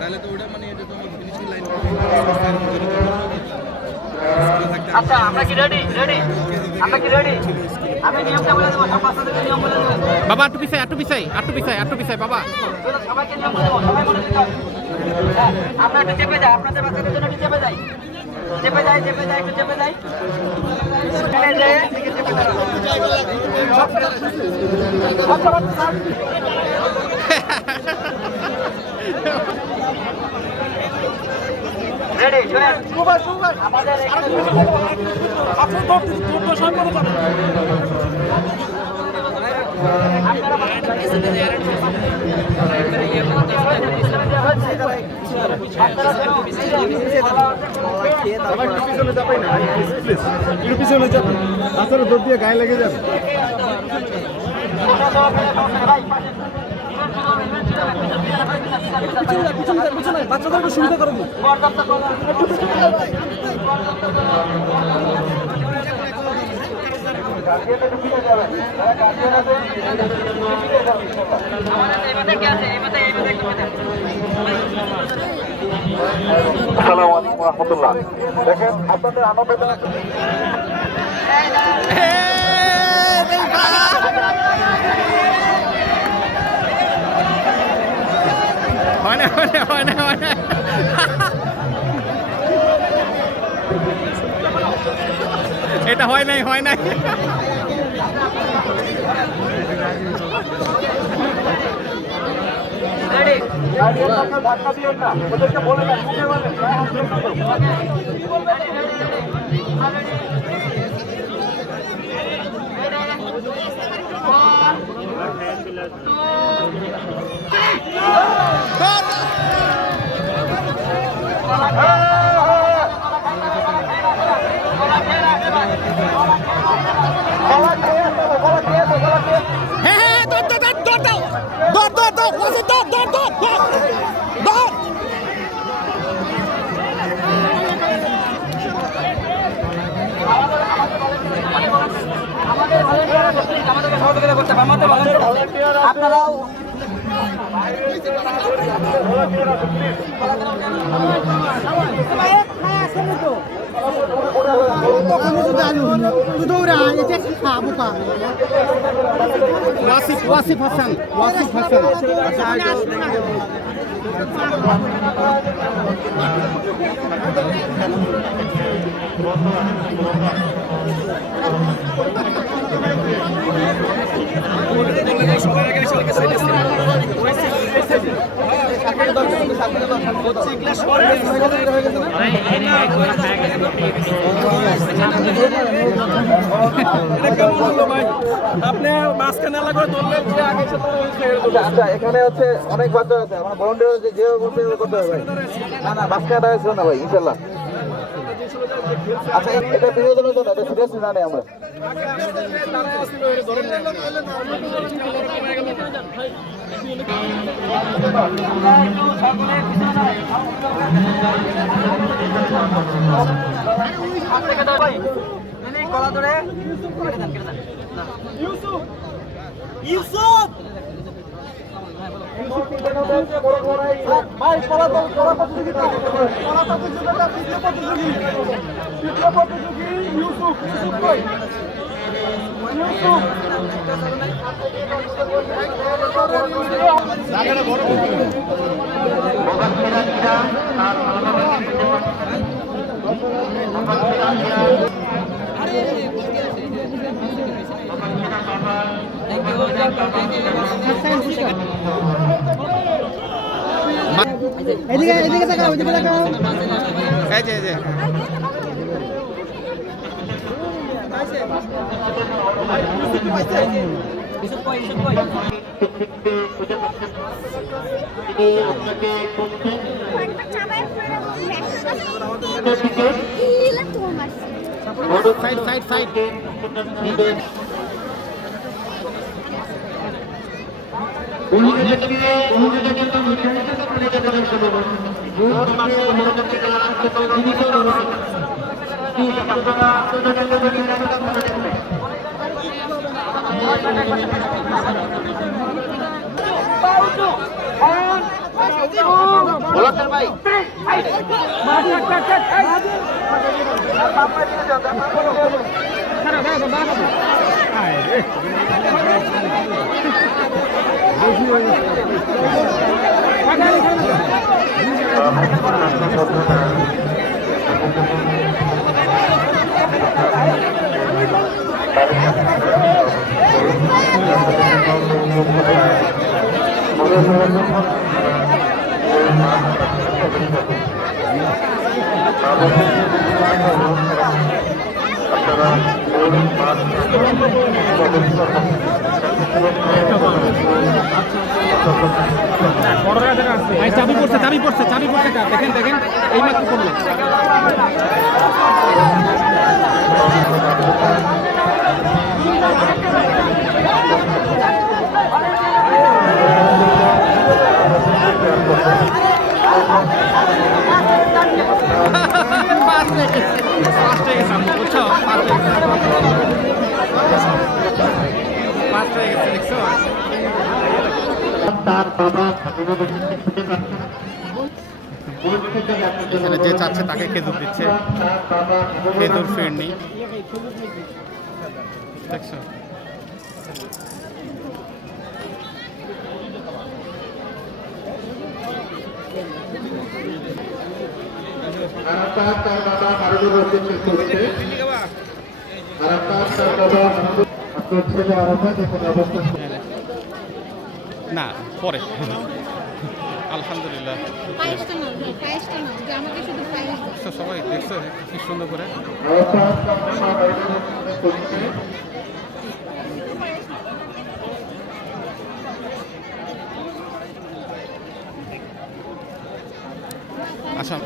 তাহলে তো ওটা মানে এটা তো ফিনিশিং লাইন। আচ্ছা আমরা কি রেডি রেডি আমরা কি রেডি আমি নিয়মটা বলে দেবো সব বাচ্চাদের নিয়ম বলে দেবো বাবা একটু পিছাই একটু পিছাই একটু পিছাই একটু পিছাই বাবা সবাইকে নিয়ম বলে দেবো সবাই মনে দিতে হবে হ্যাঁ আমরা একটু চেপে যাই আপনাদের বাচ্চাদের জন্য একটু চেপে যাই একটু চেপে যাই রেডি শুনেন আমাদের পিছনে যাবেন রাস্তার দৌড় দিয়ে গায়ে লেগে যাবে বাচ্চাদেরকে সুবিধা করে দিন আসসালামু আলাইকুম রহমতুল্লাহ। দেখেন আপনাদের আনন্দ এটা হয় নাই ধাক্কা দিও না, ওদেরকে বলে না আপনারাও ওয়াসিফ হাসান আপনি মাঝখানে লাগবে ধরলেন যে আগে আচ্ছা এখানে হচ্ছে অনেক বাচ্চা আছে আমার ভলেন্টিয়ার যেভাবে বলতে করতে হবে ভাই না মাঝখানে ছিল না ভাই ইনশাল্লাহ আচ্ছা এটা বিনোদনের জন্য এটা সিরিয়াস না নেই আমরা গলা ধরে ইউসুফ ভাই প্রতিযোগিতা প্রতিযোগী ইউসুফ ভাই এদিকে তাকাও এই যে সাইড বলার ভাই চাবি পড়ছে দেখেন দেখেন এই মাত্র করলো এখানে যে চাচ্ছে তাকে খেজুর দিচ্ছে খেজুর ফিরনি দেখছো না পরে আলহামদুলিল্লাহ সবাই দেখছো কি সুন্দর করে আচ্ছা